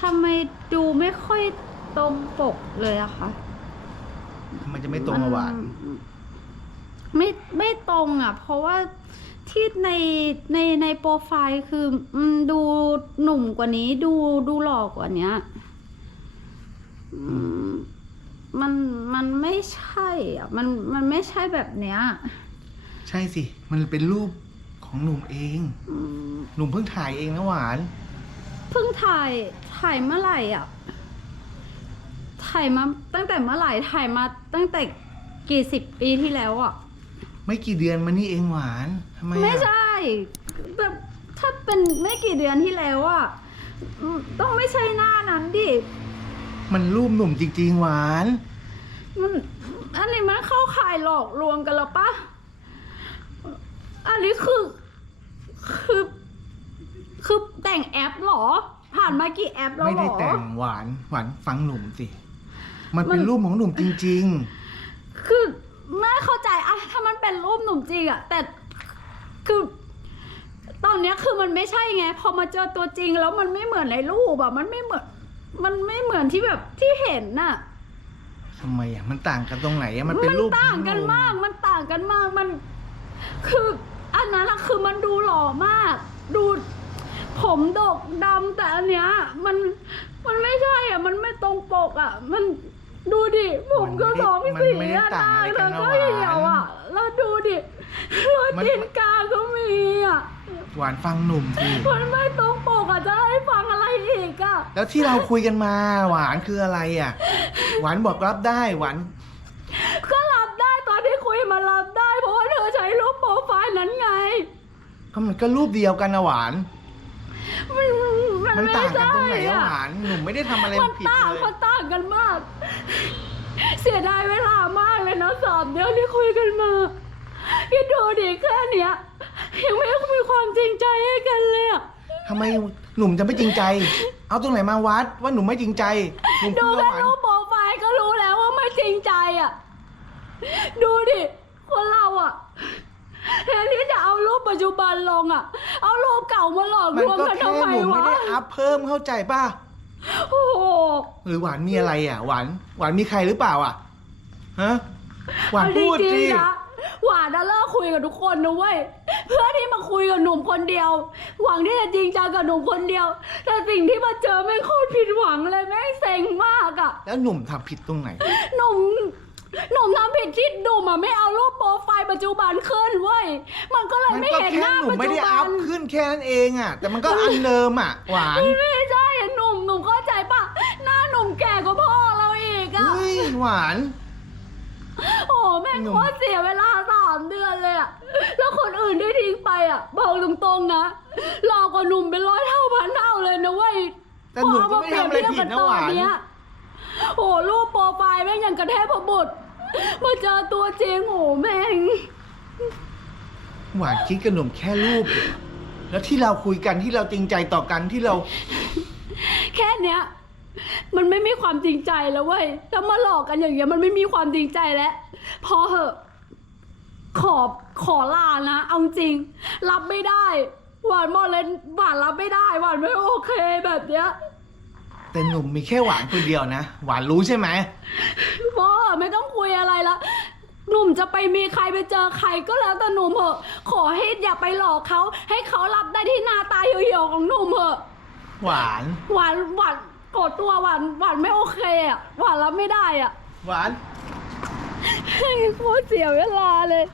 ทำไมดูไม่ค่อยตรงปกเลยอะคะมันจะไม่ตรงกับหวานมันไม่ไม่ตรงอะเพราะว่าที่ในในในโปรไฟล์คืออืมดูหนุ่มกว่านี้ ดูดูหล่อกว่าเนี้ยอืมมันมันไม่ใช่อะมันมันไม่ใช่แบบเนี้ยใช่สิ มันเป็นรูปของหนุ่มเอง อืมหนุ่มเพิ่งถ่ายเองนะหวาน เพิ่งถ่ายถ่ายเมื่อไหร่อะ ถ่ายมาตั้งแต่เมื่อไหร่ถ่ายมาตั้งแต่กี่สิบปีที่แล้วอะ ไม่กี่เดือนมานี่เองหวานทำไมอะไม่ใช่แบบถ้าเป็นไม่กี่เดือนที่แล้วอะอืมต้องไม่ใช่หน้านั้นดิมันรูปหนุ่มจริงๆหวาน มันอันนี้มันเข้าข่ายหลอกลวงกันแล้วปะอันนี้คือคือ คือแต่งแอปเหรอ ผ่านมากี่แอปแล้วไม่เหรได้อแต่งหวานหวานฟังหนุ่มสิ มันเป็นมันรูปของหนุ่มจริง คือไม่เข้าใจอะถ้ามันเป็นรูปหนุ่มจริงอะแต่คือ ตอนเนี้ยคือมันไม่ใช่ไง พอมาเจอตัวจริงแล้วมันไม่เหมือนในรูปอะมันไม่เหมือน มันไม่เหมือนที่แบบที่เห็นน่ะ ๆทำไมอะมันต่างกันตรงไหนอะมันเป็นรูปต่างกันของหนุ่มาก มันต่างกันมาก มัน คือ อันนั้นอะคือมันดูหล่อมาก ดู ผมดกดำแต่อันเนี้ยมันมันไม่ใช่อะ มันไม่ตรงปกอะ มันดูดิผมก็สองสีอะหน้าเธอก็เหี่ยวอะ แล้วดูดิรอยตีนกาก็มีอะ หวานฟังหนุ่มสิมันไม่ตรงปกอะจะให้ฟังอะไรอีกอะ แล้วที่เราคุยกันมาหวานคืออะไรอะ หวานบอกรับได้หวานก็รับได้ตอนที่คุยมารับได้ เพราะว่าเธอใช้รูปโปรไฟล์นั้นไงก็มันก็รูปเดียวกันนะหวาน มันมันมันไม่ต่างกันใช่ตรงไหนอะอะหวานหนุ่มไม่ได้ทำอะไรมันผิดต่างเลย มันต่างกันมาก เสียดายเวลามากเลยนะสามเดือนที่คุยกันมาคิดดูดิแค่เนี้ยยังไม่มีความจริงใจให้กันเลยอะทำไมหนุ่มจะไม่จริงใจ เอาตรงไหนมาวัดว่าหนุ่มไม่จริงใจ หนุ่มดูคุยกับแค่หวานรูปโปรไฟล์ก็รู้แล้วว่าไม่จริงใจอะดูดิคนเราอะ แทนที่จะเอารูปปัจจุบันลงอะเอารูปเก่ามาหลอกมัลนวงก็กันแค่ทำไมหนุ่มไม่วะได้อัพเพิ่มเข้าใจป่ะ โอ้โห หรือหวานมีอะไรอะ หวานหวานมีใครหรือเปล่าอะฮะหวานเอพูดจริสิงๆนะหวานน่ะเลิกคุยกับทุกคนนะเว้ยเพื่อที่มาคุยกับหนุ่มคนเดียว หวังที่จะจริงจังกับหนุ่มคนเดียว แต่สิ่งที่มาเจอแม่งโคตรผิดหวังเลยแม่งเซ็งมากอะแล้วหนุ่มทำผิดตรงไหน หนุ่ม หนุ่มทำผิดที่หนุ่มอะไม่เอารูปโปรไฟล์ปัจจุบันขึ้นเว้ย มันก็เลยมันไม่ก็เห็นแค่หน้าหนุ่มปัจไม่จุได้บัอันพขึ้นแค่นั้นเองอะ แต่มันก็อันเดิมอะ หวานไม่ใช่อะหนุ่มหนุ่มเข้าใจปะหน้าหนุ่มแก่กว่าพ่อเราอีกอะเฮ้ยหวาน โอ้แม่งหนุ่ม โคตรเสียเวลาสามเดือนเลยอะแล้วคนอื่นที่ทิ้งไปอะบอกตรงๆนะหลอกกว่าหนุ่มเป็นร้อยเท่าพันเท่าเลยนะเว้ยแต่หนุ่มก็ไม่ได้ทำอะไรผิดนะหวานเนี้ย โอ้รูปโปรไฟล์แม่งอย่างกระเทพบุตรมาเจอตัวจริงโอ้แม่ง หวานคิดกับหนุ่มแค่รูปเดียวแล้วที่เราคุยกันที่เราจริงใจต่อกันที่เรา แค่เนี้ย มันไม่มีความจริงใจแล้วเว้ยถ้ามาหลอกกันอย่างเงี้ยมันไม่มีความจริงใจแล้ว พอเหอะ ขอขอลานะ เอาจริง รับไม่ได้ หวานบอกเลยหวานรับไม่ได้ หวานไม่โอเคแบบเนี้ย แต่หนุ่มมีแค่หวานคนเดียวนะ หวานรู้ใช่ไหมพ่อไม่ต้องคุยอะไรละหนุ่มจะไปมีใครไปเจอใครก็แล้วแต่หนุ่มเหอะ ขอให้อย่าไปหลอกเขาให้เขารับได้ที่หน้าตาเหี่ยวๆของหนุ่มเหอะหวานหวานหวานกดตัวหวานหวานไม่โอเคอะหวานรับไม่ได้อะ หวาน โคตรเสียเวลาเลย